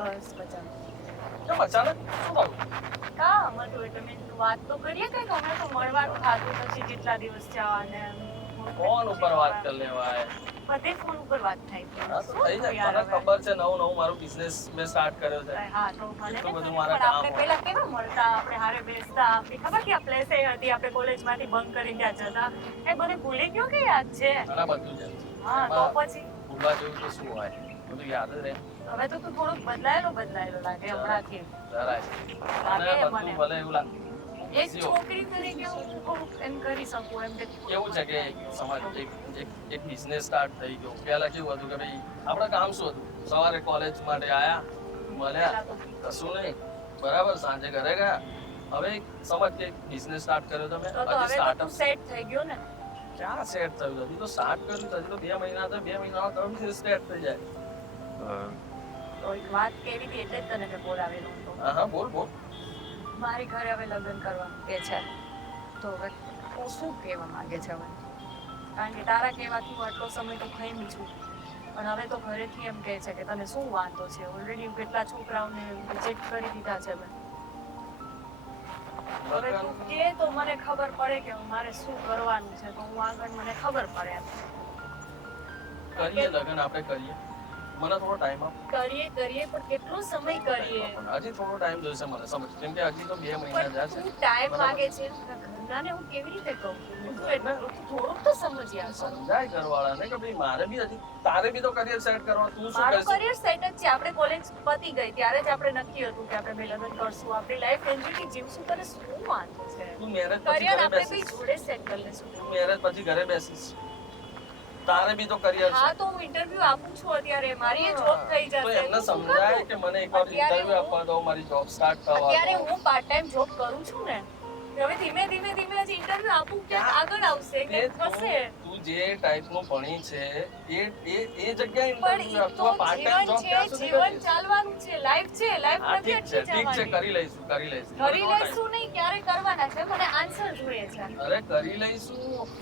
બસ મજા. કેમ અચાનક શું થયું? કામ હતું એટલે મેં કીધું વાત તો કરીએ કંઈક. અમે તો મળવાનું થતું નથી કેટલા દિવસ થયા અને ફોન ઉપર વાત કરી લેવાય. બધે ફોન ઉપર વાત થાય છે. હા તો શું થઈ થયું જાય. યાર મને હવે? ખબર છે નવું મારું બિઝનેસ મેં સ્ટાર્ટ કર્યો છે. હા તો મને એટલું બધું પણ મારા આપણે કામ પહેલા કેવા મળતા, આપણે હારે બેસતા, આપણી ખબર કે આ પ્લેસ એ હતી, આપણે કોલેજમાંથી બંક કરી ત્યાં જતા. એ બધું ભૂલી ગયો કે યાદ છે? ઘણા બધું છે. હા તો પછી ભૂલવા જેવું તો શું હોય, બધું યાદ જ રહે. હવે તો તું થોડોક બદલાયેલો લાગે હમણાંથી. જરાય. લાગે અને મને. બધું ભલે એવું લાગે. એક છોકરી તરીકે હું થોડુંક એમ કરી શકું એમ કે કેવું છે કે સમાજ એક બિઝનેસ સ્ટાર્ટ થઈ ગયો. પહેલા કેવું હતું કે ભાઈ આપણે કામ શું હતું, સવારે કોલેજ માટે આયા, મળ્યા, કશું નહીં, બરાબર, સાંજે ઘરે ગયા. હવે સમજ કે બિઝનેસ સ્ટાર્ટ કર્યો તમે, તો હજી હવે તો સ્ટાર્ટઅપ સેટ થઈ ગયો ને. ક્યાં સેટ થયું? હજી તો સ્ટાર્ટ કર્યું છે, હજી તો 2 મહિના છે. 2 મહિનામાં ત્રણ બિઝનેસ સેટ થઈ જાય. તો એક વાત કેવી હતી એટલે જ તને મેં બોલાવેલો હતો. હા બોલ બોલ. મારી ઘરે હવે લગ્ન કરવાનું કે છે, તો હવે તું શું કહેવા માંગે છે હવે? કારણ કે તારા કહેવાથી હું આટલો સમય તો ખઈમી છું, પણ હવે તો ઘરેથી એમ કહે છે કે તને શું વાંધો છે? ઓલરેડી હું કેટલા છોકરાઓને રિજેક્ટ કરી દીધા છે મેં. હવે તું કે તો મને ખબર પડે કે મારે શું કરવાનું છે, તો હું આગળ મને ખબર પડે એમ. કરીએ લગ્ન આપણે કરીએ. મને થોડો ટાઈમ આપ. કરીએ પણ કેટલો સમય કરીએ? હજી થોડો ટાઈમ જોઈશે મને, સમજ. કેમ કે હજી તો 2 મહિના પણ જશે. તું ટાઈમ માંગે છે, ઘરનાને હું કેવી રીતે કહું? તું થોડુંક તો સમજ યાર. સમજાય ઘરવાળાને કે ભાઈ મારે બી હજી તારે બી તો કરિયર સેટ કરવા. તું શું મારું કહેશે? કરિયર સેટ જ છે. આપણે કોલેજ પતી ગઈ ત્યારે જ આપણે નક્કી હતું કે આપણે બે લગ્ન કરશું, આપણી લાઈફ એન્જોય જીવશું. તને શું વાંધો છે? તું મેરેજ પછી કરિયર ઘરે આપણે બે બેસીશ. જોડે સેટ કરી લેશું. તું મેરેજ પછી ઘરે બેસીશ. તારે બી તો કરિયર હા છે. તો હું ઇન્ટરવ્યુ આપું છું અત્યારે. મારી એ જોબ થઈ તો જશે. એમને સમજાય કે મને એકવાર અત્યારે ઇન્ટરવ્યુ હું- આપવા દો, મારી જોબ સ્ટાર્ટ થવા અત્યારે દો. હું પાર્ટ ટાઈમ જોબ કરું છું ને, હવે ધીમે ધીમે હજી ઇન્ટરવ્યુ આપું ક્યાંક આગળ આવશે, તે ક્યાંક થશે. તું જે ટાઈપનું ભણી છે એ જગ્યાએ પણ ઇન્ટરવ્યુ ઈ આપ. તો તું પાર્ટ ટાઈમ જીવન જોબ છે, ક્યાં સુધી જીવન કરીશ? ચાલવાનું છે, લાઈફ છે, લાઈફ હા, નથી ઠીક છે, અટકી જવાની. કરી લઈશું. કરી લઈશું નહીં, ક્યારે કરવાના છે? મને આન્સર જોઈએ છે. અરે કરી લઈશું.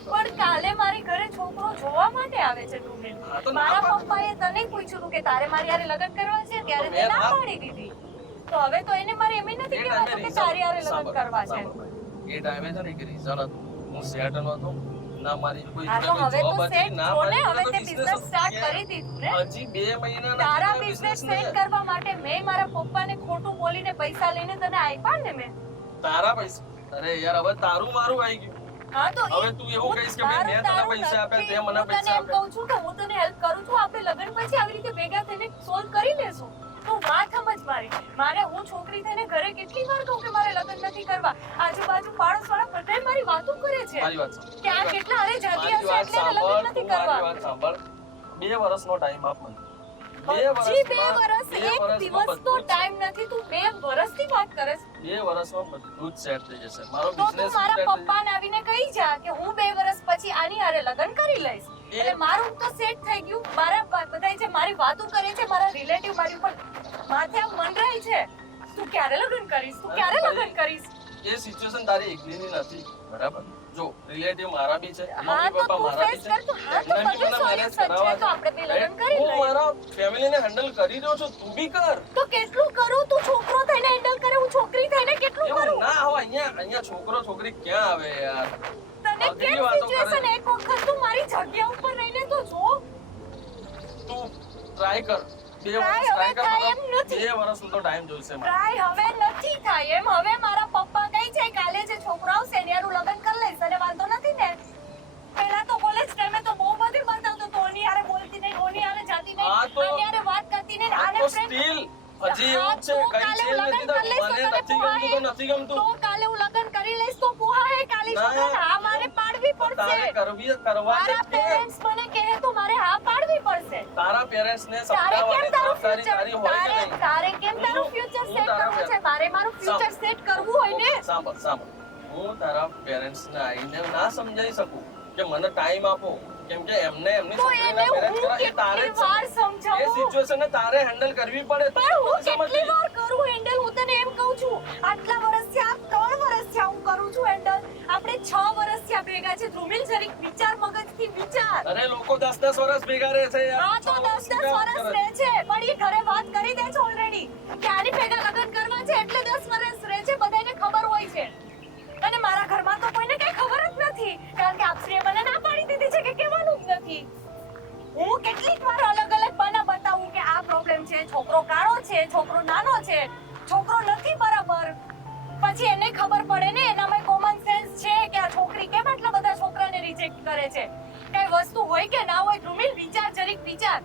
પણ કાલે મારી ઘરે છોકરો જોવા માટે આવે છે તું. હા, તો મારા ના પપ્પાએ તને પૂછ્યું હતું કે તારે મારી હારે લગ્ન કરવા છે, ત્યારે તે ના પાડી દીધી. તો હવે તો એને મારે એમ નથી કહેવાનું કે તારી હારે લગ્ન કરવા છે. એ ટાઈમે છે ને એક રીઝન હતું. હું સેટ નહોતો. ના મારી કોઈ હા તો જોડે હવે job તો હતી, સેટ ના છો ને, મારી હવે જોડે તે business બિઝનેસ હતો. સ્ટાર્ટ કરી દીધું ને. હજી 2 મહિના તારા નથી બિઝનેસ business સેટ ને. કરવા માટે મેં મારા પપ્પાને ખોટું બોલીને પૈસા લઈને તને આપ્યા ને મેં. તારા પૈસા? અરે યાર હવે તારું મારું આવી ગયું. હા તો હવે તું એવું કહીશ કે ભાઈ મેં તને પૈસા આપ્યા, તે મને પૈસા હું તને એમ કહું છું કે હું તને હેલ્પ કરું છું. આપણે લગ્ન પછી આવી રીતે ભેગા થઈને સોલ્વ કરી લેશું. તો વાત સમજ મારી. મારે હું છોકરી થઈને ઘરે કેટલી વાર કહું કે મારે લગ્ન નથી કરવા. આજુબાજુ પાડોશવાળા બધાય મારી વાતો કરે છે મારી વાત સાંભળ. કે આ કેટલા અરે જાતિ મારી હશે વાત એટલે એને સાંભળ, લગ્ન નથી તું મારી કરવા. વાત સાંભળ. 2 વર્ષનો ટાઈમ આપ મને. હજી 2 વર્ષ, બે એક વર્ષમાં દિવસ તો બધું જ- ટાઈમ નથી. તું 2 વર્ષથી વાત કરે છે. 2 વર્ષમાં બધું જ સેટ થઈ જશે. મારો તો તું બિઝનેસ મારા પપ્પાને આવીને કહી જા કે હું 2 વર્ષ પછી આની હારે લગ્ન કરી લઈશ. એટલે મારું તો સેટ થઈ ગયું. મારા બધાય જે મારી વાતો કરે છે, મારા રિલેટિવ મારી ઉપર માથે આમ મંડરાય છે. તું ક્યારે લગ્ન કરીશ? તું ક્યારે લગ્ન કરીશ? એ સિચ્યુએશન તારી એકલીની નથી, બરાબર? જો રિલેટિવ મારા બી છે, હા મમ્મી તો પપ્પા તું મારા ફેસ બી છે. કર. તું હા તો એમને બી બધું મને marriage સોલ્યુશન છે. કરાવવા તો આપણે બે લગ્ન કરી હું લઈએ. મારા ફેમિલીને હેન્ડલ કરી રહ્યો છું, તું બી કર. તો કેટલું કરું? તું છોકરો થઈને હેન્ડલ કરે, હું છોકરી થઈને કેટલું એવું કરું? ના હોય. અહીંયા છોકરો છોકરી ક્યાં આવે યાર? તને અઘરી કેમ વાતો કરે. સિચ્યુએશન એક વખત તું મારી જગ્યા ઉપર રહીને તો જો. તું ટ્રાય કર. 2 Try વર્ષ હવે ટ્રાય કર. થાય એમ નથી. 2 વર્ષનો તો ટાઈમ જોઈશે મારે. ટ્રાય હવે નથી થાય એમ. હવે મારા પપ્પા કહી છે કાલે જે છોકરો આવશે એની હારું લગ્ન કરી લઈશ. અને વાંધો નથી ને. પહેલા તો કોલેજ ટાઈમે તો બહુ બધી બતાવતો તો ઓની હારે બોલતી નહીં, ઓની હારે જાતી નહીં, હા તો- આની હારે વાત કરતી નહીં, આ આને તો friend- still હજી હા, એવું જ છે. તો કઈ કાલે change હું નથી લગ્ન કરી થતું. લઈશ મને તો તને નથી ગમતું તો નથી ગમતું. તો કાલે હું લગ્ન કરી લઈશ તો પોહાય કાલી ના. છોકરાને હા મારે પાડવી તારે પડશે. કરવા મારા છે કે પેરેન્ટ્સ મને કહે તો મારે હા પાડવી પડશે. તારા પેરેન્ટ્સ ને તારે કેમ સમજાવવાની તારું જવાબદારી future તારી હોય કે નહીં? તારે કેમ તારું ફ્યુચર હું સેટ તારા કરવું છે? મારે મારું ફ્યુચર સેટ કરવું હોય ને. સાંભળ. હું તારા પેરેન્ટ્સ ને આવીને ના સમજાઈ શકું કે મને ટાઈમ આપો. કેમ કે એમને એમની તો છોકરીના એને parents હું કરા, એ તારે કેટલી જ વાર એ સમજાવું? સિચ્યુએશન ને તારે હેન્ડલ કરવી પડે. પણ હું તું સમજ કેટલી નહીં. વાર કરું હેન્ડલ? હું તને એમ કહું છું આટલા વર્ષથી આ 3 વર્ષથી હું કરું છું હેન્ડલ. આપણે 6 વર્ષથી ભેગા છે. ધ્રુમિલ જરીક વિચાર મગજથી વિચાર. યાર. અરે લોકો 10-10 વર્ષ ભેગા રહે છે યાર. હા તો 10-10 વર્ષ રહે છે પણ એ ઘરે વાત કરી દે છે ઓલરેડી કે આની ભેગા લગ્ન કરવા છે એટલે 10 વર્ષ રહે છે, બધાને ખબર હોય છે. અને મારા ઘરમાં તો કોઈને કઈ ખબર જ નથી કારણ કે આપશ્રીએ મને ના પાડી દીધી છે કે કહેવાનું જ નથી. હું કેટલીક વાર અલગ અલગ બના બતાવું કે આ પ્રોબ્લેમ છે, છોકરો કાળો છે, છોકરો નાનો છે, છોકરો નથી બરાબર. પછી એને ખબર પડે ને એનામાં કોમન સેન્સ છે કે આ છોકરી કેમ આટલા બધા છોકરાને રિજેક્ટ કરે છે. કઈ વસ્તુ હોય કે ના હોય ધ્રુમિલ વિચાર જરીક વિચાર.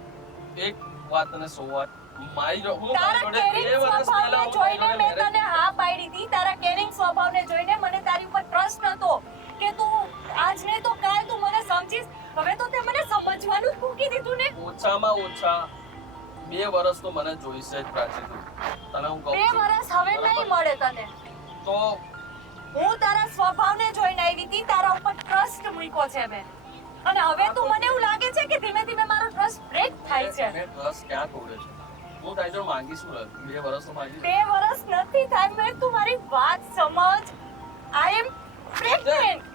એક વાત અને 100 વાત. હું તારા કેરિંગ સ્વભાવને જોઈને મેં તને હા પાડી હતી. તારા કેરિંગ સ્વભાવને જોઈને મને તારી ઉપર ટ્રસ્ટ હતો કે તું આજ નહીં તો કાલ તું મને સમજીશ. હવે તો તે મને સમજવાનું જ મૂકી દીધું ને. ઓછામાં ઓછા 2 વર્ષ તો મને જોઈશે જ પ્રાચી તું. તને હું કહું 2 છું. વર્ષ હવે નહીં મળે તને. તો હું તારા સ્વભાવને જોઈને આવી હતી, તારા ઉપર ટ્રસ્ટ મૂક્યો છે મેં. અને હવે તું મને એવું લાગે છે કે ધીમે ધીમે મારો ટ્રસ્ટ બ્રેક થાય છે. મેં ટ્રસ્ટ ક્યાં તોડે છે? હું તારી જોડે માંગી શું રહ્યું? 2 વર્ષ તો માંગી. 2 વર્ષ નથી થાય મેં. તું મારી વાત સમજ. આઈ એમ પ્રેગ્નન્ટ.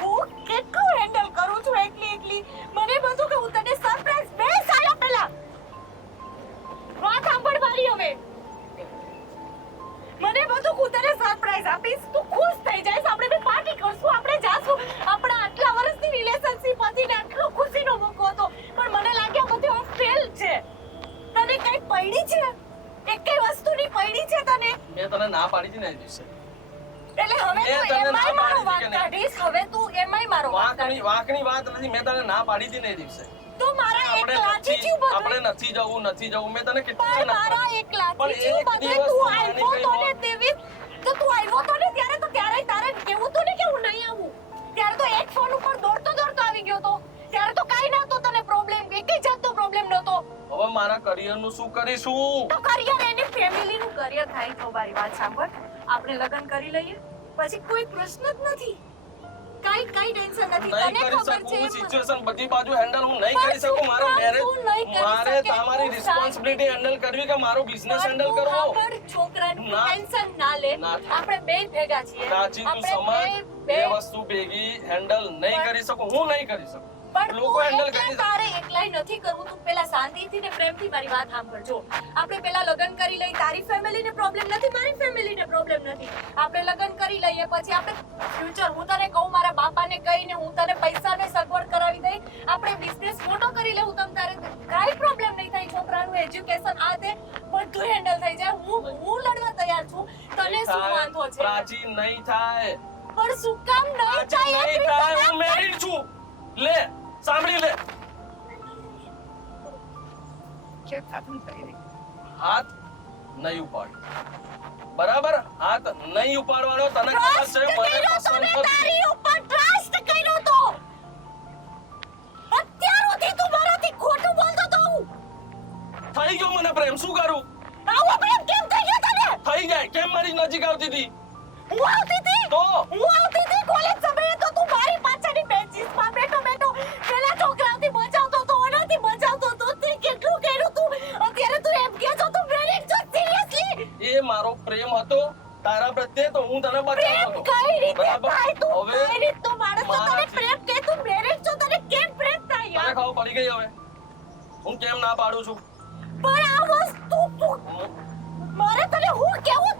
હું કેટલું હેન્ડલ કરું છું એકલી. મને બધું કે હું તને સરપ્રાઈઝ બેસ આયો પહેલા. વાત સાંભળ મારી હવે. મને બધું હું તને સરપ્રાઈઝ આપીશ, તું ખુશ થઈ જઈશ, આપણે બે પાર્ટી કરશું, આપણે જાશું. આપણા આટલા વર્ષની રિલેશનશિપ હતી ને આટલો ખુશીનો મોકો હતો પણ મને લાગ્યા બધું ફેલ છે. તને કઈ પડી છે? એકેય વસ્તુની પડી છે તને? મેં તને ના પાડી હતી ને એ દિવસે. એટલે હવે મેં તું તને ના એમાંય મારો પાડી વાત હતી કે નહીં? કાઢીશ. હવે તું એમાંય મારો વાત કાઢીશ. વાંકની વાત નથી. મેં તને ના પાડી હતી ને એ દિવસે. તું મારા એકલાથી જ બધું. આપણે નથી જવું. મેં તને કેટલી પણ વાર ના મારા પાડી. એકલાથી જ પણ એક બધું. દિવસ તું તું આવ્યો માની તો ગઈ ને હોત. તેવી તો તું આવ્યો તો ને ત્યારે તારે કેવું તો ને કે હું નહીં આવું. ત્યારે તો એક ફોન ઉપર દોડતો આવી ગયો તો. ત્યારે તો કાઈ નહોતો તને પ્રોબ્લેમ, એકેય જાતનો પ્રોબ્લેમ નહોતો. હવે મારા કરિયરનું શું કરીશું? તો કરિયર એની ફેમિલીનું કરિયર થાય તો મારી વાત સાંભળ. આપણે લગ્ન કરી લઈએ પછી કોઈ પ્રશ્ન જ નથી. કઈ ટેન્શન નથી. નહીં તને કરી ખબર શકું. છે સિચ્યુએશન બધી બાજુ હેન્ડલ હું નહીં પણ કરી શકું. મારો શું મેરેજ તું નહીં કરી મારે શકે? તમારી તું રિસ્પોન્સિબિલિટી હેન્ડલ કરવી કે મારો બિઝનેસ હેન્ડલ પણ તું કરવો? આગળ છોકરાનું ના. ટેન્શન ના લે. ના. આપણે બે ભેગા છીએ. પ્રાચી તું આપણે સમજ. બે એ વસ્તુ ભેગી હેન્ડલ નહીં કરી શકું. હું નહીં કરી શકું. પણ લોકો તું હેન્ડલ એકલા કરી શકે. તારે એકલાય નથી કરવું. તું પેલા શાંતિથી ને પ્રેમથી મારી વાત સાંભળજો. આપણે પેલા લગ્ન કરી લઈ. તારી ફેમિલીને પ્રોબ્લેમ નથી, મારી ફેમિલીને પ્રોબ્લેમ નથી. આપણે લગ્ન કરી લઈએ પછી આપણે ફ્યુચર, હું તને કહું મારા બાપાને કહીને હું તને પૈસાને સગવડ કરાવી દઈ. આપણે બિઝનેસ મોટો કરી લેવું. તમ તારે કાઈ પ્રોબ્લેમ નહીં થાય. છોકરાનું એજ્યુકેશન આ તે બધું હેન્ડલ થઈ જાય. હું લડવા તૈયાર છું. તને શું વાંધો છે? પ્રાચી નહીં થાય. પણ શું કામ નહીં પ્રાચી થાય? નહીં થાય. હું મેરીડ છું. લે સાંભળી લે. હાથ નહીં ઉપાડ. બરાબર? હાથ નહીં ઉપાડવાનો. તને ખબર છે મને પસંદ નથી. તારી ઉપર ટ્રસ્ટ કર્યો તો. અત્યાર સુધી તું મારાથી ખોટું બોલતો તો. થઈ ગયો મને પ્રેમ. શું કરું? આવો પ્રેમ કેમ થઈ ગયો તને? થઈ જાય. કેમ મારી નજીક આવતી હતી? હું આવતી હતી કોલેજ સમયે તો તું મારી પાછળની બેન્ચીસમાં બેઠો પેલા છોકરાઓથી બચાવતો તો, ઓનાથી બચાવતો તો. તે કેટલું કર્યું તું. અત્યારે તું એમ કહે છો તું મેરીડ છો? સિરિયસલી? એ મારો પ્રેમ હતો તારા પ્રત્યે તો હું તને બચાવતો પ્રેમ હતો. કઈ રીતે બરાબર? થાય? તું હવે કઈ રીતનો માણસ છો? તને મારાથી- પ્રેમ કે તું મેરીડ છો? તને કેમ પ્રેમ થાય તને યાર? ખબર પડી ગઈ હવે હું કેમ ના પાડું છું? પણ આ વસ્તુ મારે તને હું કેવું?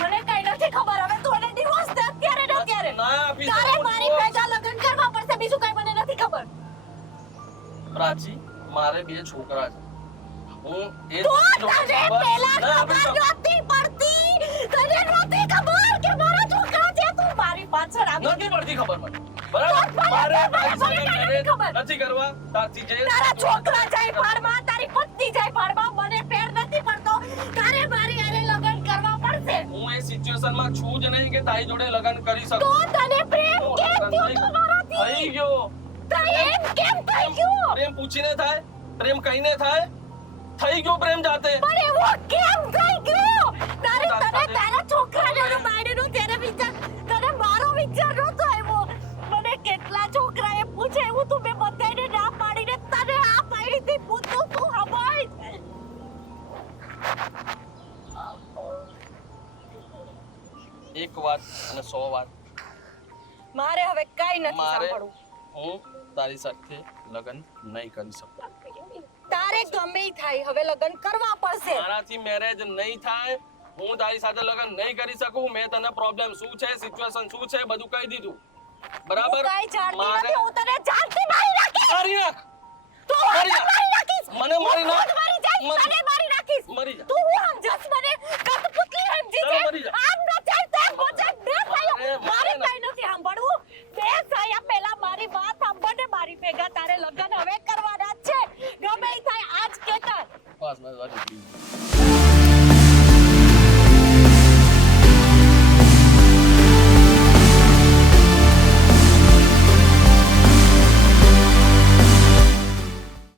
મને કઈ નથી ખબર. હવે તું એને ડિવોર્સ દે અત્યારે ને અત્યારે. ના આપી તારે શકું મારી છું. ભેગા લગ્ન કરવા પડશે. બીજું કઈ મને નથી ખબર. પ્રાચી મારે 2 છોકરા છે. હું એ તો છોકરા તને બસ પહેલા ના આપી ખબર શકું. નહોતી પડતી. તને નહોતી ખબર કે મારા છોકરા છે. તું મારી પાછળ આવી. નથી પડતી ખબર મને. બરાબર? પણ મારે મને તારી સાથે નથી marriage ખબર. નથી કરવા. તારથી જે તારા છોકરા જાય ફાળમાં, તારી પત્ની જાય ફાળમાં. મને ફેર નથી પડતો. તારે મારી હારે લગ્ન કરવા પડશે. હું એ સિચ્યુએશનમાં છું જ નહીં કે તારી જોડે લગ્ન કરી શકું. તો તને પ્રેમ હું કેમ લગ્ન થયો નહીં તો કરું. મારાથી? થઈ ગયો. તને એમ કેમ થઈ ગયું? પ્રેમ પૂછીને થાય? પ્રેમ કહીને થાય? થઈ ગયો પ્રેમ જાતે. પણ એવો કેમ થઈ ગયો? તારે તારા તને સાથે- તારા છોકરાને માર્યું ત્યારે વિચાર, તને મારો વિચાર નહોતો આવ્યો. મને કેટલા છોકરાએ પૂછે એવું તું મેં બધાને ના પાડીને તને આ પાડી હતી. પૂછતું તું હવાઈ. એક વાત અને 100 વાત. મારે હવે કાઈ નથી મારે સાંભળવું. હું તારી સાથે લગ્ન નહીં કરી શકું. તારે ગમે ઈ થાય હવે લગ્ન કરવા પડશે. મારાથી મેરેજ નહીં થાય. હું તારી સાથે લગ્ન નહીં કરી શકું. મેં તને પ્રોબ્લેમ શું છે, સિચ્યુએશન શું છે બધું કહી દીધું. બરાબર? હું કાઈ જાણતી મારે નથી, હું તને જાનથી મારી નાખીશ. મારી નાખ. તું મારી મને નાખ. મારી નાખીશ. મને મારી હું નાખ. ખુદ મરી જઈશ, મરી- તને મારી નાખીશ. મરી જા. તું હું